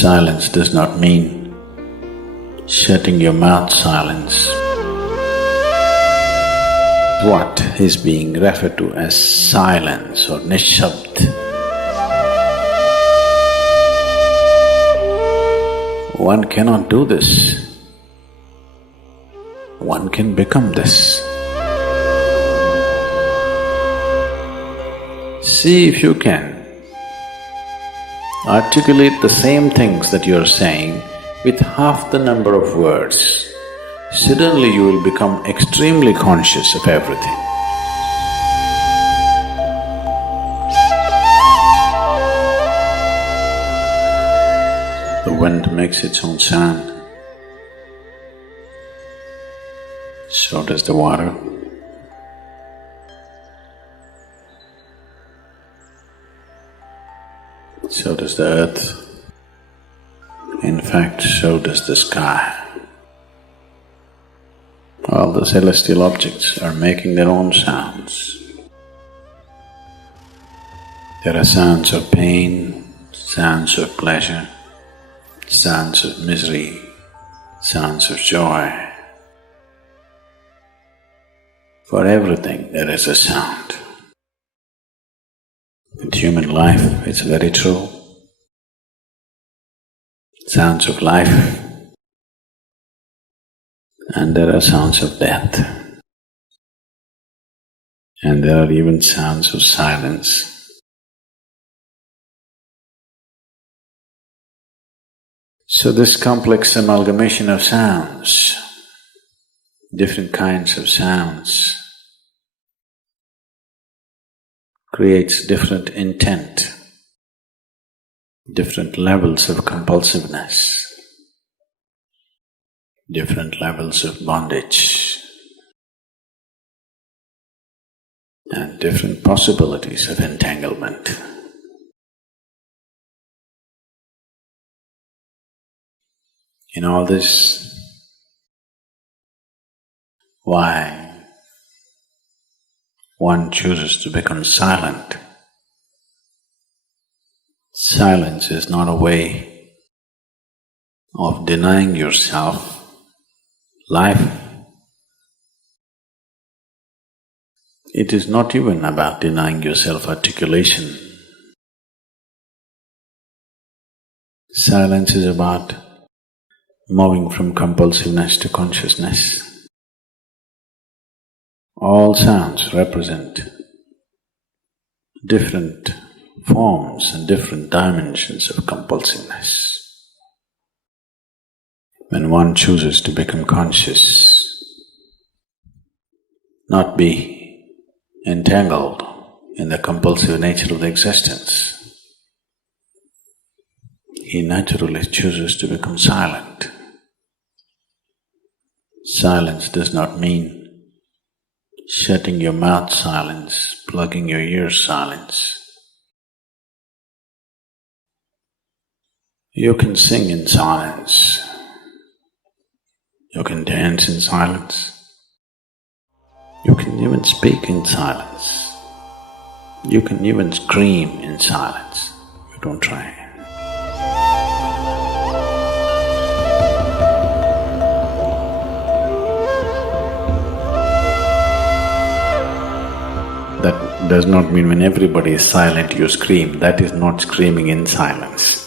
Silence does not mean shutting your mouth silence. What is being referred to as silence or nishabd? One cannot do this. One can become this. See if you can articulate the same things that you're saying with half the number of words. Suddenly you will become extremely conscious of everything. The wind makes its own sound, so does the water. So does the earth. In fact, so does the sky. All the celestial objects are making their own sounds. There are sounds of pain, sounds of pleasure, sounds of misery, sounds of joy. For everything there is a sound. In human life, it's very true. Sounds of life, and there are sounds of death, and there are even sounds of silence. So this complex amalgamation of sounds, different kinds of sounds, creates different intent, different levels of compulsiveness, different levels of bondage, and different possibilities of entanglement. In all this, why one chooses to become silent? Silence is not a way of denying yourself life. It is not even about denying yourself articulation. Silence is about moving from compulsiveness to consciousness. All sounds represent different forms and different dimensions of compulsiveness. When one chooses to become conscious, not be entangled in the compulsive nature of the existence, he naturally chooses to become silent. Silence does not mean shutting your mouth silence, plugging your ears silence. You can sing in silence, you can dance in silence, you can even speak in silence, you can even scream in silence. You don't try. That does not mean when everybody is silent you scream. That is not screaming in silence.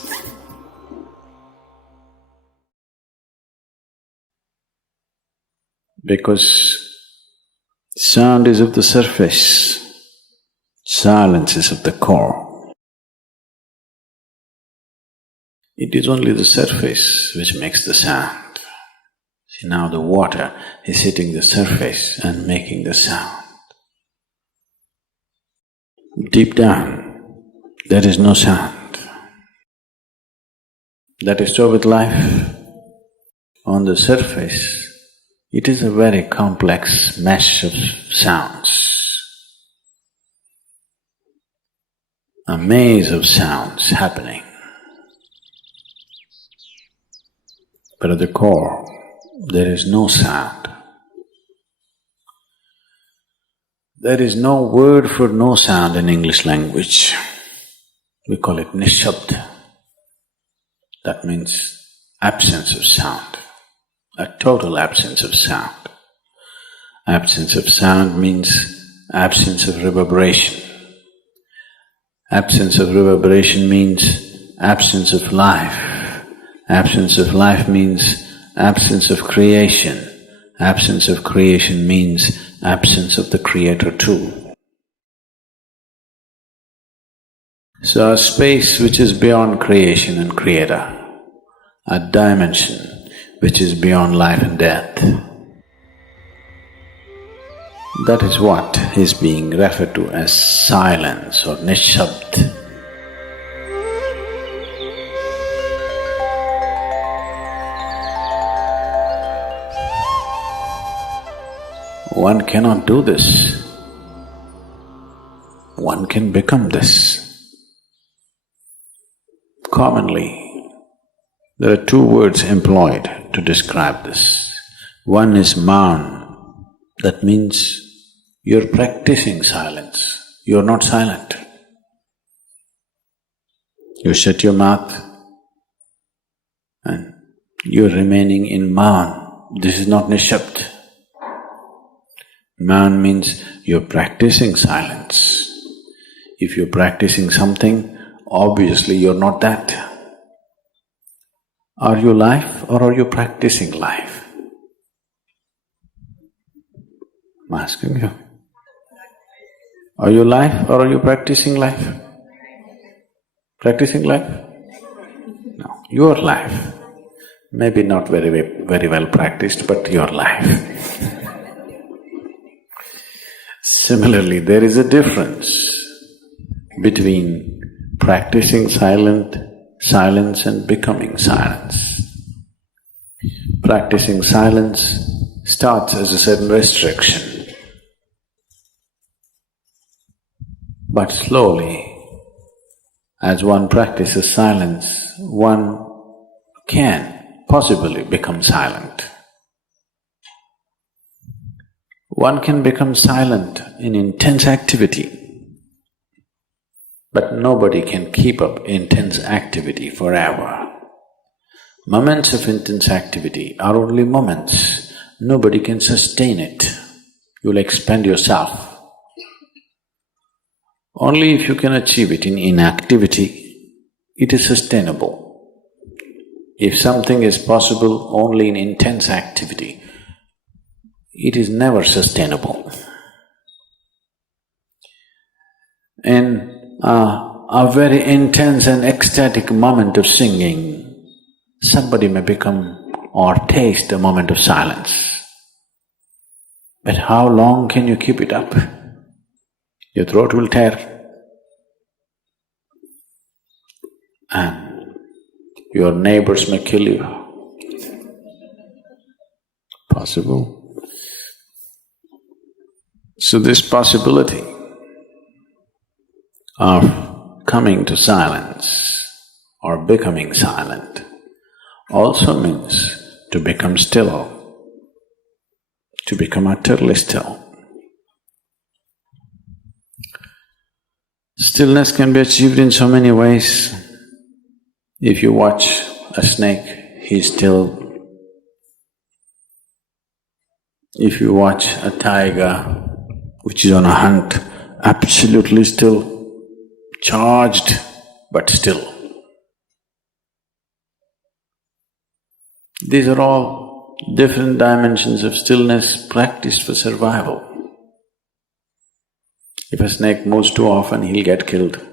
Because sound is of the surface, silence is of the core. It is only the surface which makes the sound. See, now the water is hitting the surface and making the sound. Deep down, there is no sound. That is so with life. On the surface, it is a very complex mesh of sounds, a maze of sounds happening. But at the core, there is no sound. There is no word for no sound in English language. We call it nishabd. That means absence of sound, a total absence of sound. Absence of sound means absence of reverberation. Absence of reverberation means absence of life. Absence of life means absence of creation. Absence of creation means absence of the Creator too. So a space which is beyond creation and Creator, a dimension which is beyond life and death, that is what is being referred to as silence or nishabd. One cannot do this. One can become this. Commonly, there are two words employed to describe this. One is maun, that means you're practicing silence, you're not silent. You shut your mouth and you're remaining in maun. This is not nishabd. Maun means you're practicing silence. If you're practicing something, obviously you're not that. Are you life or are you practicing life? I'm asking you. Are you life or are you practicing life? Practicing life? No, your life. Maybe not very well practiced, but your life. Similarly, there is a difference between practicing silence and becoming silence. Practicing silence starts as a certain restriction, but slowly, as one practices silence, one can possibly become silent. One can become silent in intense activity, but nobody can keep up intense activity forever. Moments of intense activity are only moments, nobody can sustain it. You'll expend yourself. Only if you can achieve it in inactivity, it is sustainable. If something is possible only in intense activity, it is never sustainable. In a very intense and ecstatic moment of singing, somebody may become or taste a moment of silence. But how long can you keep it up? Your throat will tear. And your neighbors may kill you. Possible. So this possibility of coming to silence or becoming silent also means to become still, to become utterly still. Stillness can be achieved in so many ways. If you watch a snake, he's still. If you watch a tiger which is on a hunt, absolutely still, charged but still. These are all different dimensions of stillness practiced for survival. If a snake moves too often, he'll get killed.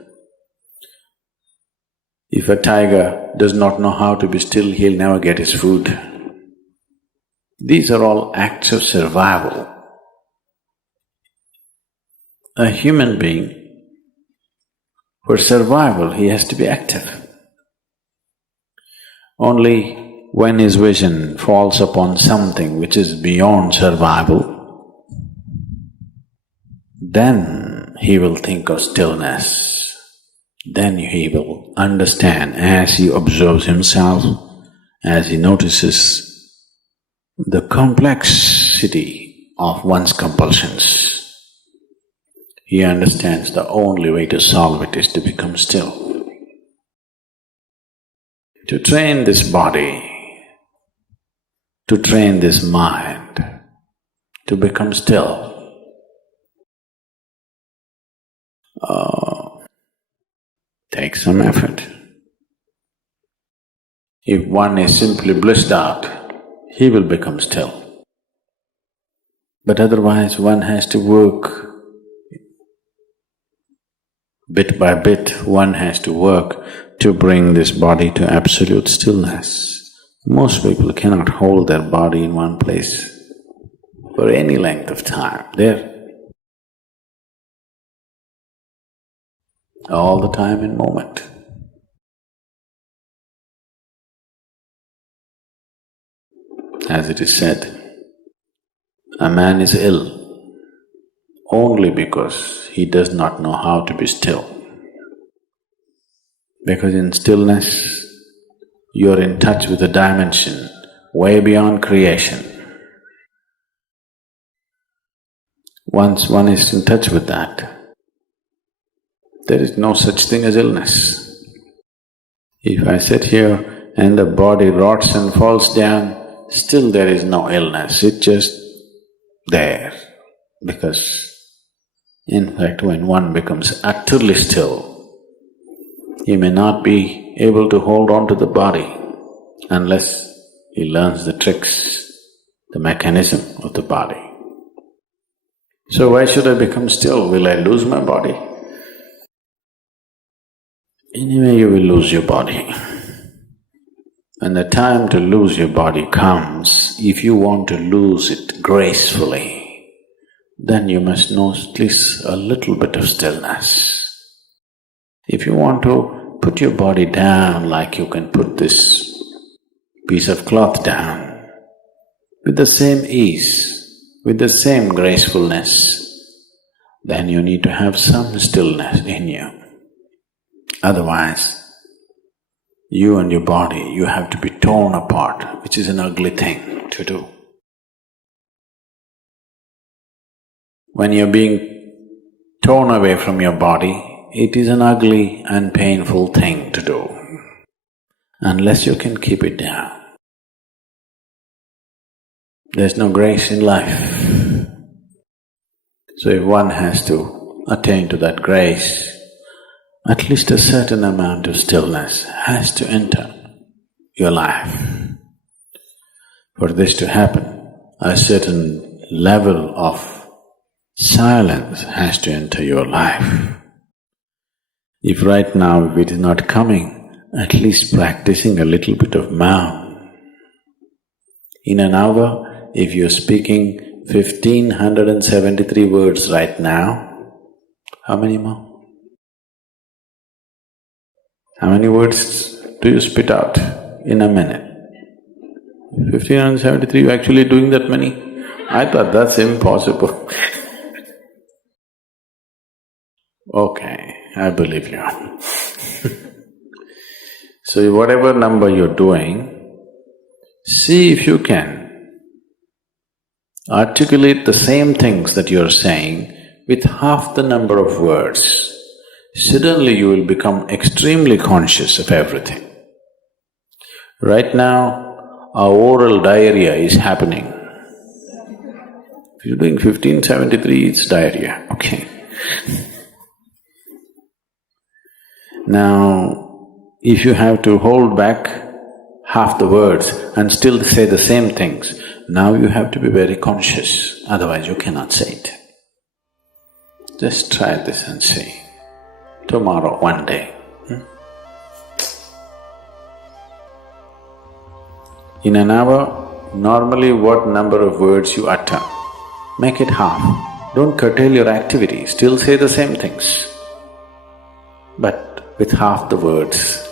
If a tiger does not know how to be still, he'll never get his food. These are all acts of survival. A human being, for survival, he has to be active. Only when his vision falls upon something which is beyond survival, then he will think of stillness. Then he will understand as he observes himself, as he notices the complexity of one's compulsions. He understands the only way to solve it is to become still. to train this body, to train this mind, to become still. Takes some effort. If one is simply blissed out, he will become still. But otherwise one has to work bit by bit, one has to work to bring this body to absolute stillness. Most people cannot hold their body in one place for any length of time. They're all the time in moment. As it is said, a man is ill only because he does not know how to be still. Because in stillness, you're in touch with a dimension way beyond creation. Once one is in touch with that, there is no such thing as illness. If I sit here and the body rots and falls down, still there is no illness, it's just there. Because in fact, when one becomes utterly still, he may not be able to hold on to the body unless he learns the tricks, the mechanism of the body. So why should I become still? Will I lose my body? Anyway, you will lose your body. When the time to lose your body comes, if you want to lose it gracefully, then you must know at least a little bit of stillness. If you want to put your body down like you can put this piece of cloth down, with the same ease, with the same gracefulness, then you need to have some stillness in you. Otherwise, you and your body, you have to be torn apart, which is an ugly thing to do. When you're being torn away from your body, it is an ugly and painful thing to do, unless you can keep it down. There's no grace in life. So if one has to attain to that grace, at least a certain amount of stillness has to enter your life. For this to happen, a certain level of silence has to enter your life. If right now it is not coming, at least practicing a little bit of Maum. In an hour, if you're speaking 1573 words right now, how many more? How many words do you spit out in a minute? 1573, you're actually doing that many? I thought that's impossible. Okay, I believe you. So whatever number you're doing, see if you can articulate the same things that you're saying with half the number of words. Suddenly you will become extremely conscious of everything. Right now, our oral diarrhea is happening. If you're doing 1573, it's diarrhea, okay. Now, if you have to hold back half the words and still say the same things, now you have to be very conscious, otherwise you cannot say it. Just try this and see. Tomorrow, one day. In an hour, normally what number of words you utter, make it half. Don't curtail your activity, still say the same things. But with half the words,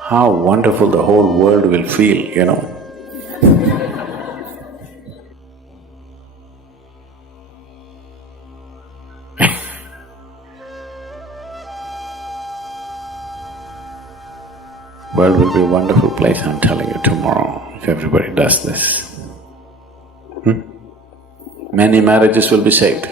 how wonderful the whole world will feel, you know. World will be a wonderful place, I'm telling you, tomorrow, if everybody does this. Many marriages will be saved.